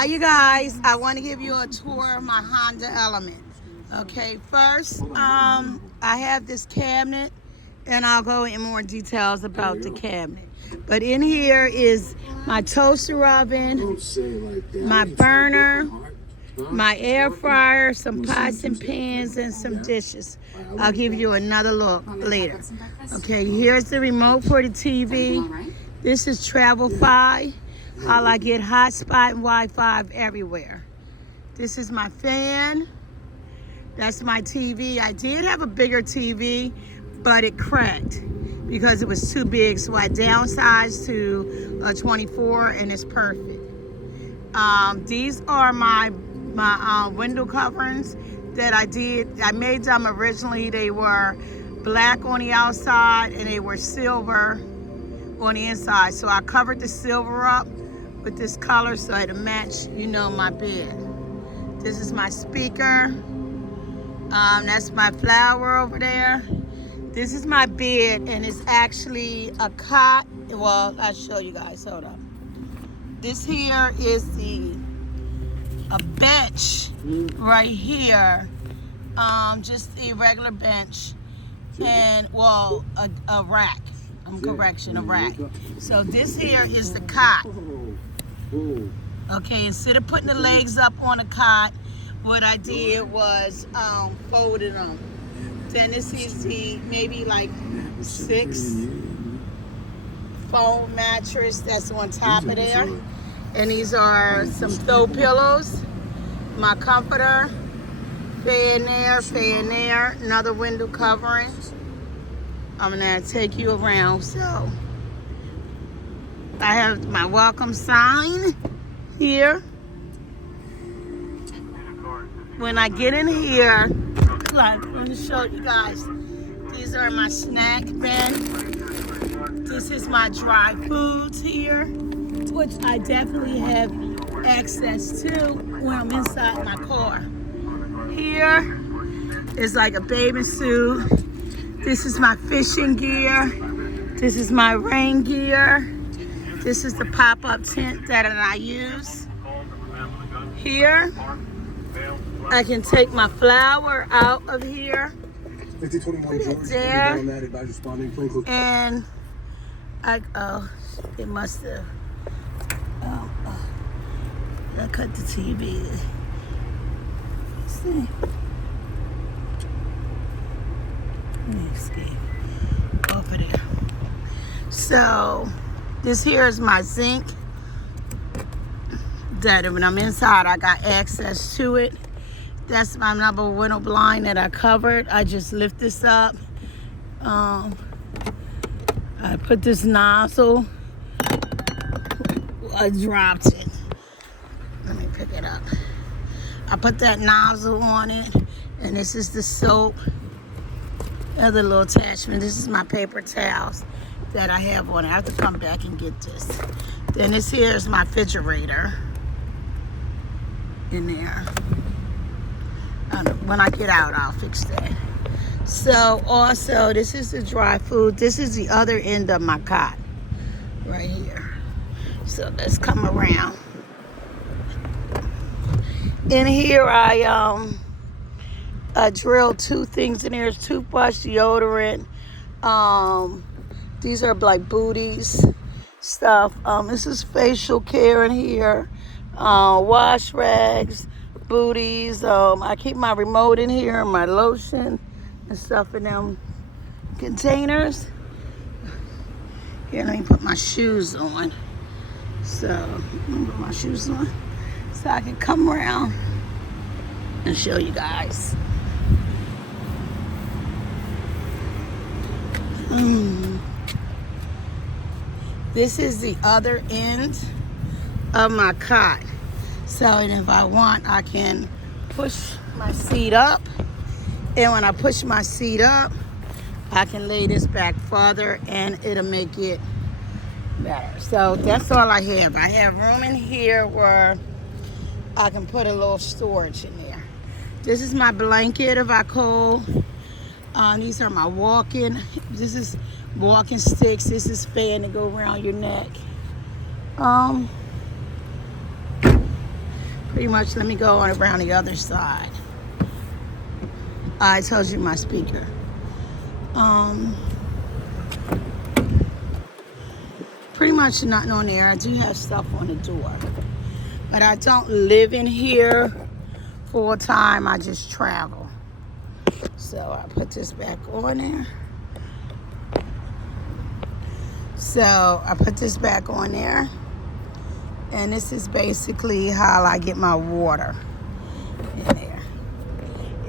Hi, you guys. I want to give you a tour of my Honda Element. Okay, first, I have this cabinet, and I'll go in more details about the cabinet. But in here is my toaster oven, my burner, my air fryer, some pots and pans, and some dishes. I'll give you another look later. Okay, here's the remote for the TV. This is Travel-Fi. I get hotspot and Wi-Fi everywhere. This is my fan. That's my TV. I did have a bigger TV, but it cracked because it was too big. So I downsized to a 24, and it's perfect. These are my window coverings that I did. I made them originally. They were black on the outside and they were silver on the inside. So I covered the silver up with this color so it'll match, my bed. This is my speaker. That's my flower over there. This is my bed, and it's actually a cot. Well, I'll show you guys. Hold on. This here is a bench right here. Just a regular bench, and a rack. A rack. So this here is the cot. Okay, instead of putting the legs up on the cot, what I did was folded them. Then this is the maybe like 6 foam mattress that's on top of there. And these are some throw pillows, my comforter, fan there, another window covering. I'm gonna take you around. So I have my welcome sign here. When I get in here, I'm gonna show you guys. These are my snack bin. This is my dry foods here, which I definitely have access to when I'm inside my car. Here is like a bathing suit. This is my fishing gear. This is my rain gear. This is the pop-up tent that I use. Here, I can take my flower out of here. Put it there. And it must have. I cut the TV. Let's see. Let me escape off of there. So this here is my zinc. That when I'm inside, I got access to it. That's my number window blind that I covered. I just lift this up. I put this nozzle. I dropped it. Let me pick it up. I put that nozzle on it, and this is the soap. Other little attachment. This is my paper towels that I have on it. I have to come back and get this. Then this here is my refrigerator in there. When I get out, I'll fix that. So also, this is the dry food. This is the other end of my cot right here. So let's come around. In here, I drilled 2 things in here. Toothbrush, deodorant. These are like booties stuff. This is facial care in here. Wash rags, booties. I keep my remote in here, my lotion and stuff in them containers. Here, let me put my shoes on. So, let me put my shoes on so I can come around and show you guys. This is the other end of my cot. So, and if I want, I can push my seat up. And when I push my seat up, I can lay this back further and it'll make it better. So that's all I have. I have room in here where I can put a little storage in there. This is my blanket if I cold. These are my this is walking sticks. This is fan to go around your neck. Pretty much, let me go on around the other side. I told you my speaker. Pretty much nothing on there. I do have stuff on the door. But I don't live in here full time. I just travel. So I put this back on there. So I put this back on there. And this is basically how I get my water in there.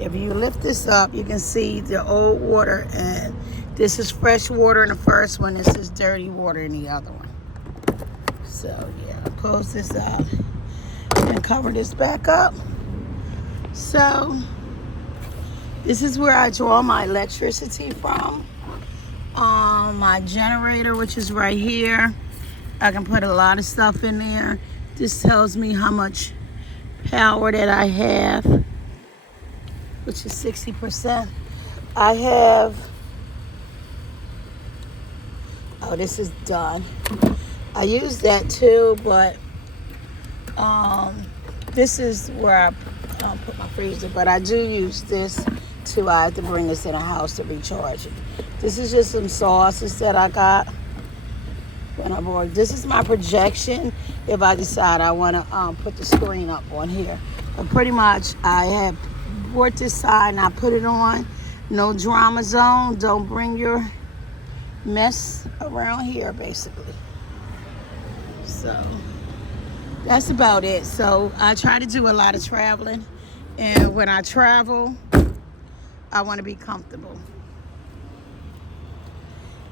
If you lift this up, you can see the old water, and this is fresh water in the first one. This is dirty water in the other one. So yeah, I'll close this up and cover this back up. So this is where I draw my electricity from. My generator, which is right here. I can put a lot of stuff in there. This tells me how much power that I have, which is 60%. I have, oh, this is done. I use that too, but this is where I put my freezer, but I do use this too. I have to bring this in the house to recharge it. This is just some sauces that I got when I bought. This is my projection if I decide I want to put the screen up on here. But pretty much I have bought this side and I put it on. No drama zone. Don't bring your mess around here, basically. So that's about it. So I try to do a lot of traveling, and when I travel, I want to be comfortable.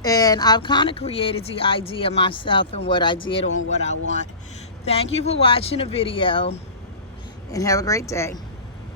And I've kind of created the idea myself and what I did on what I want. Thank you for watching the video, and have a great day.